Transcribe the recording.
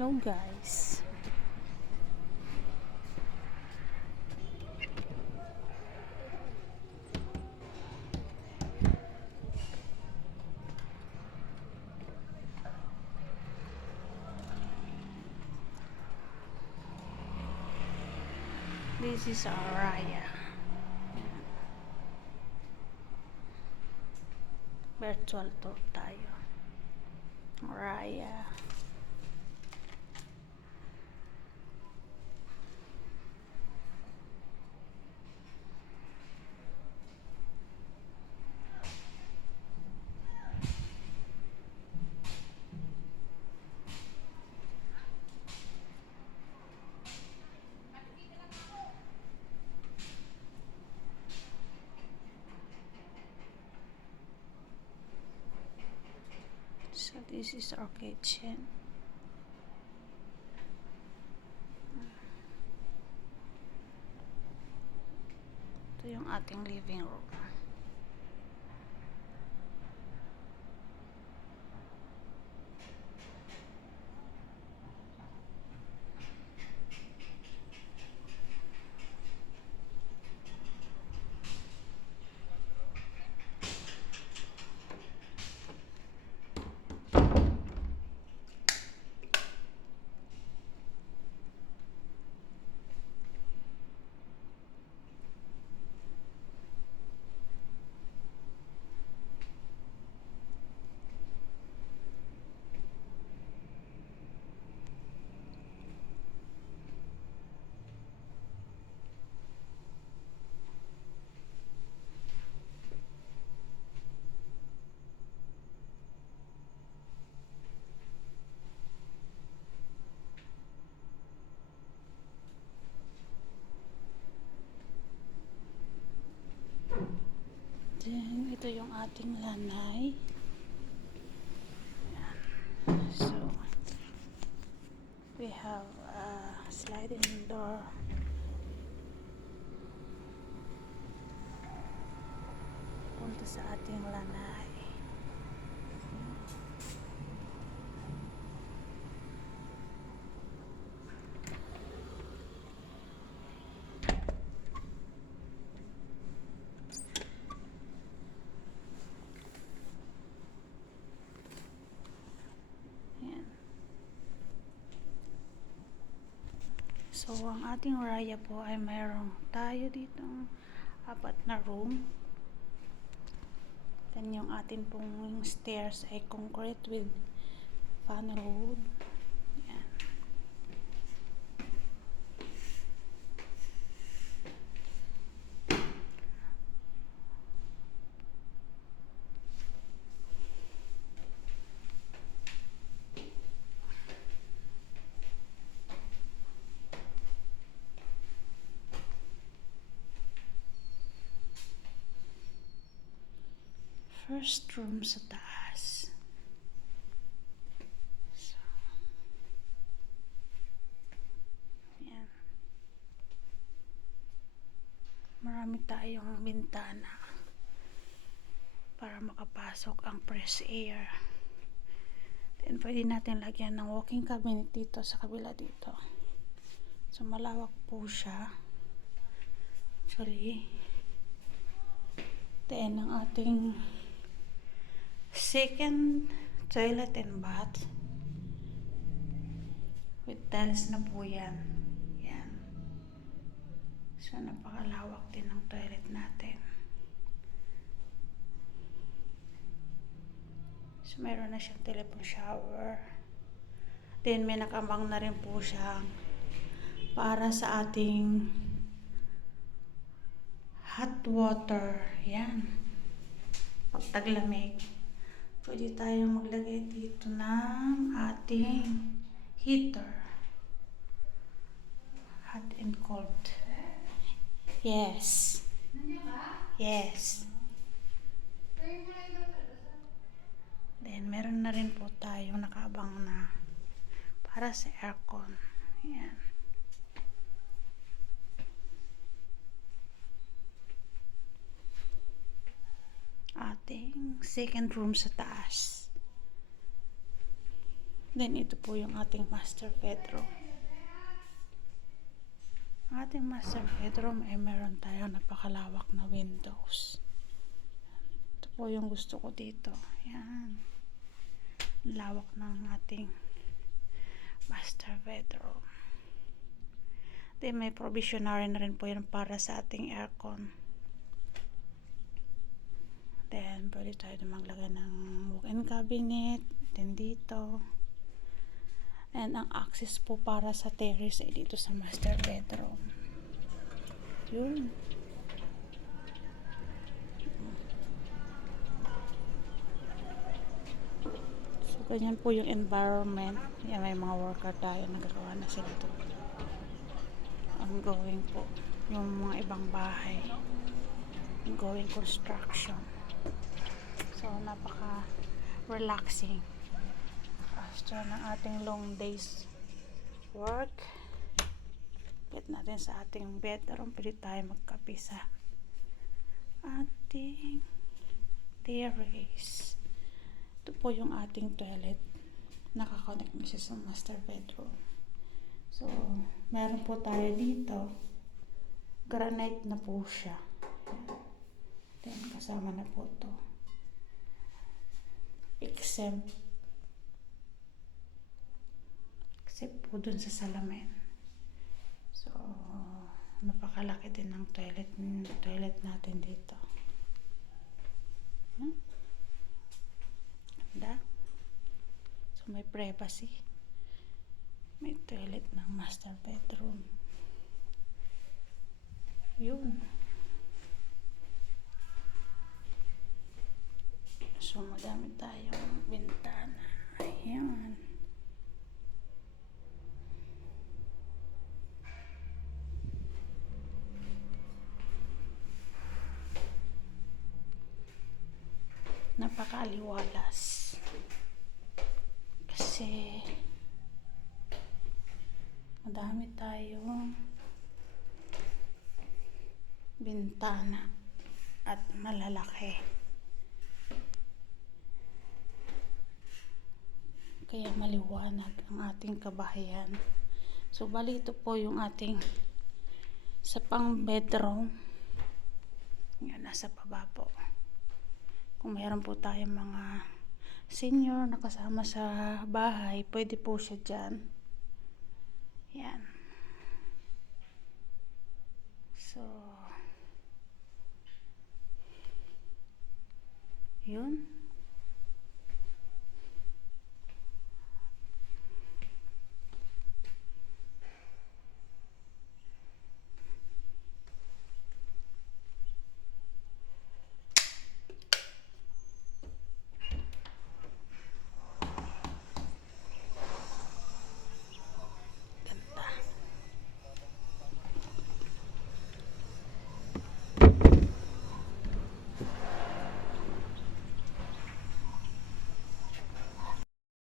Hello guys. This is Araya. Virtual tour tayo. Araya. So this is our kitchen. Ito yung ating living room. Then, ito yung ating lanay. So, we have a sliding door. Punta sa ating lanay. Ayan. So, ang ating raya po ay mayroong tayo dito 4 na room. Then yung atin pong stairs ay concrete with panel wood. Ayan. First room sa taas. So, ayan. Marami tayong bintana para makapasok ang fresh air. Then pwede natin lagyan ng walking cabinet dito sa kabila dito. So malawak po siya. Actually, then ang ating second toilet and bath with tiles na po yan. Yan. So napakalawak din ng toilet natin. So meron na siyang telephone shower. Then may nakamang na rin po siya para sa ating hot water. Yan. Pag taglamig, pwede tayong maglagay dito ng ating heater. Hot and cold. Yes. Yes. Then, meron na rin po tayong nakaabang na para sa aircon. Ayan. Ating second room sa taas. Then ito po yung ating master bedroom. Ang ating master bedroom ay meron tayong napakalawak na windows. Ito po yung gusto ko dito. Yan. Lawak ng ating master bedroom. Then may provisionary na rin po yan para sa ating aircon. Then pwede tayo maglagay ng walk-in cabinet. Then dito. And ang access po para sa terrace ay dito sa master bedroom. Yun. So, ganyan po yung environment. Yan, may mga worker tayo. Nagagawa na sila ito. Ongoing po. Yung mga ibang bahay. Ongoing construction. So, napaka-relaxing. After ng ating long days work, get natin sa ating bedroom, pwede tayo magkape sa ating terrace. Ito po yung ating toilet. Nakakonect na siya sa master bedroom. So, meron po tayo dito. Granite na po siya. Then, kasama na po ito. Except po dun sa salamin. So, napakalaki din ng toilet natin dito. Ganda. So, may privacy. May toilet ng master bedroom. Yun. So, madami tayong bintana. Ayan. Napakaaliwalas kasi madami tayong bintana at malalaki, kaya maliwanag ang ating kabahayan. So bali ito po yung ating sa pang bedroom. Yan, nasa baba po. Kung mayroon po tayong mga senior na kasama sa bahay, pwede po siya dyan. Yan. So, yun.